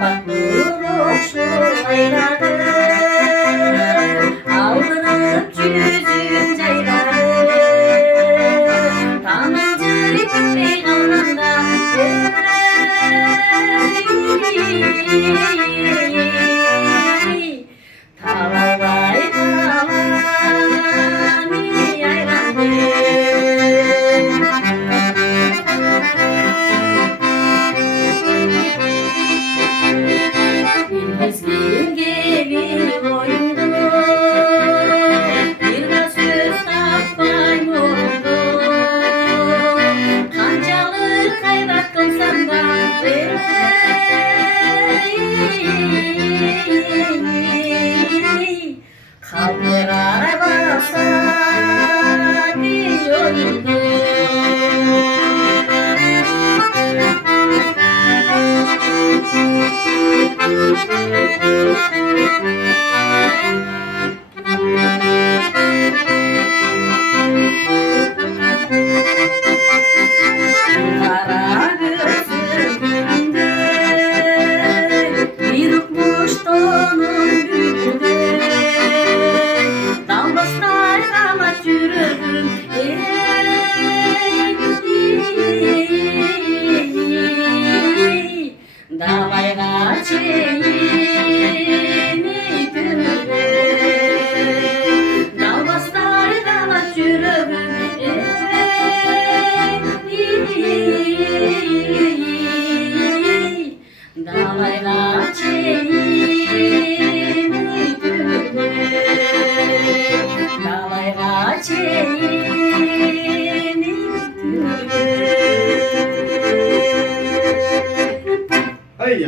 Patlılık şulayladı, aldırıp yüzüm cayladı. Tanrıcı gitmeyin ormanda, talavay tavani yaylandı. Bilmezgin gelin oyundu, bir de söz tapmayım oldu. Kancalı kaynak kılsam da kaldırar basa bir oyundu. Kara gözümde bir ukmuş donun gülünde, dalbastar damat yürüdüm, dalayla çeyini gülünde, dalbastar damat yürüdüm, dalayla